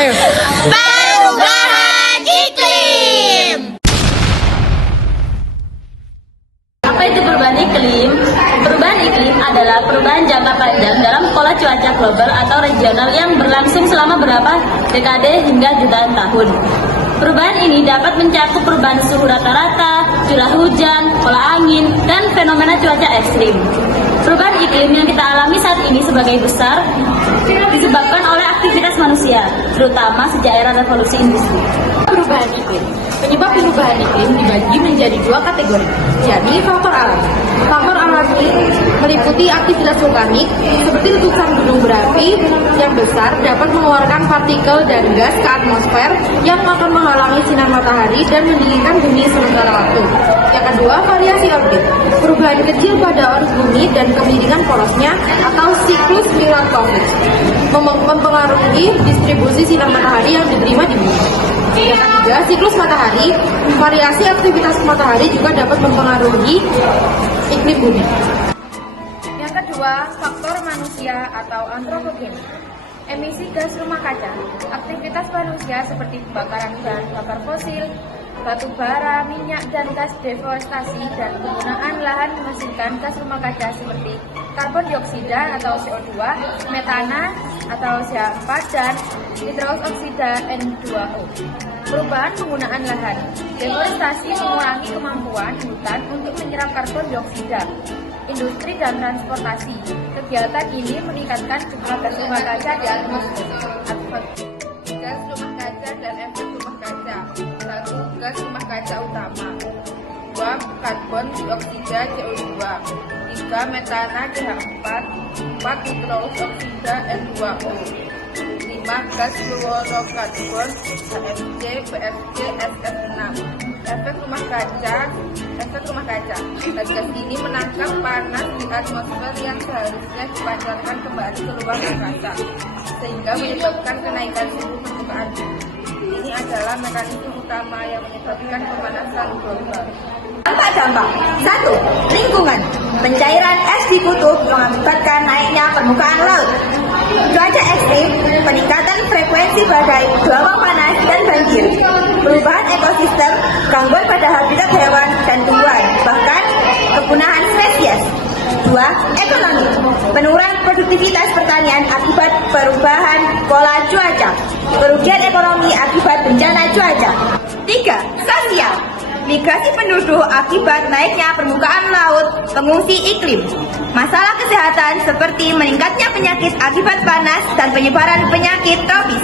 Ayo. Perubahan iklim. Apa itu perubahan iklim? Perubahan iklim adalah perubahan jangka panjang dalam pola cuaca global atau regional yang berlangsung selama beberapa dekade hingga jutaan tahun. Perubahan ini dapat mencakup perubahan suhu rata-rata, curah hujan, pola angin, dan fenomena cuaca ekstrim. Perubahan iklim yang kita alami saat ini sebagai besar disebabkan oleh aktivitas manusia, terutama sejak era revolusi industri. Perubahan iklim. Penyebab perubahan iklim dibagi menjadi dua kategori, yakni faktor alam. Faktor alami meliputi aktivitas vulkanik seperti letusan gunung berapi yang besar dapat mengeluarkan partikel dan gas ke atmosfer yang akan menghalangi sinar matahari dan mendinginkan bumi sementara waktu. Yang kedua, variasi orbit. Perubahan kecil pada orbit bumi dan kemiringan porosnya atau siklus Milankovitch mempengaruhi distribusi sinar matahari yang diterima di bumi. Yang ketiga, siklus matahari. Variasi aktivitas matahari juga dapat mempengaruhi iklim bumi. Yang kedua, faktor manusia atau antropogen. Emisi gas rumah kaca. Aktivitas manusia seperti pembakaran bahan bakar fosil, batu bara, minyak, dan gas deforestasi dan penggunaan lahan menghasilkan gas rumah kaca seperti karbon dioksida atau CO2, metana atau CH4, dan nitrous oksida N2O. Perubahan penggunaan lahan. Deforestasi mengurangi kemampuan hutan untuk menyerap karbon dioksida. Industri dan transportasi. Kegiatan ini meningkatkan jumlah gas rumah kaca di atmosfer. Gas rumah kaca dan efek rumah kaca. 1. Gas rumah kaca utama. 2. Karbon dioksida CO2. 3. Metana CH4. 4. Nitrous oksida N2O. 5. Gas fluorokarbon HFC, BFC, SF6. Efek rumah kaca. Gas ini menangkap panas di atmosfer yang seharusnya dipancarkan kembali ke luar angkasa, sehingga menyebabkan kenaikan suhu permukaan bumi. Ini adalah mekanisme utama yang menyebabkan pemanasan global. Dampak-dampak. 1. Lingkungan. Pencairan es di kutub mengakibatkan naiknya permukaan laut. Cuaca ekstrim, peningkatan frekuensi badai, gelombang panas, dan banjir. Perubahan ekosistem, gangguan pada habitat hewan dan tumbuhan, bahkan kepunahan spesies. 2. Ekonomi. Penurunan produktivitas pertanian akibat perubahan pola cuaca. Kerugian ekonomi akibat bencana cuaca. 3. Sosial. Migrasi penduduk akibat naiknya permukaan laut, pengungsi iklim. Masalah kesehatan seperti meningkatnya penyakit akibat panas dan penyebaran penyakit tropis.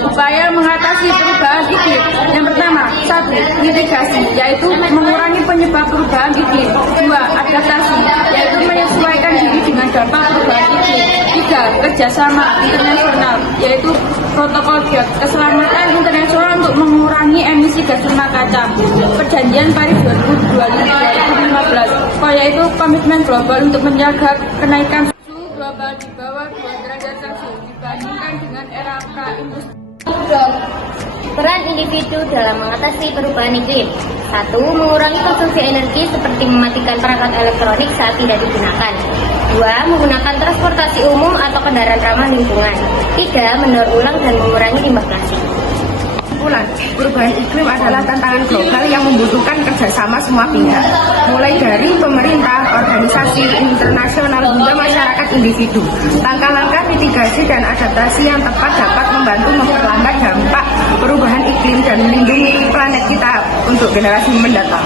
Upaya mengatasi perubahan iklim. Yang pertama, 1. Mitigasi, yaitu mengurangi penyebab perubahan iklim. 2. Adaptasi, yaitu menyesuaikan diri dengan dampak perubahan iklim. 3. Kerjasama internasional, yaitu protokol keselamatan internasional untuk mengurangi emisi gas rumah kaca. Perjanjian Paris 2015, yaitu komitmen global untuk menjaga kenaikan suhu global di bawah 2 derajat Celcius dibandingkan dengan era pra-industri. Peran individu dalam mengatasi perubahan iklim. 1. Mengurangi konsumsi energi seperti mematikan perangkat elektronik saat tidak digunakan. 2. Menggunakan transportasi umum atau kendaraan ramah lingkungan. 3. Mendaur ulang dan mengurangi limbah plastik. Perubahan iklim adalah tantangan global yang membutuhkan kerjasama semua pihak, mulai dari pemerintah, organisasi internasional hingga masyarakat individu. Langkah-langkah mitigasi dan adaptasi yang tepat dapat membantu memperlambat dampak perubahan iklim dan melindungi planet kita untuk generasi mendatang.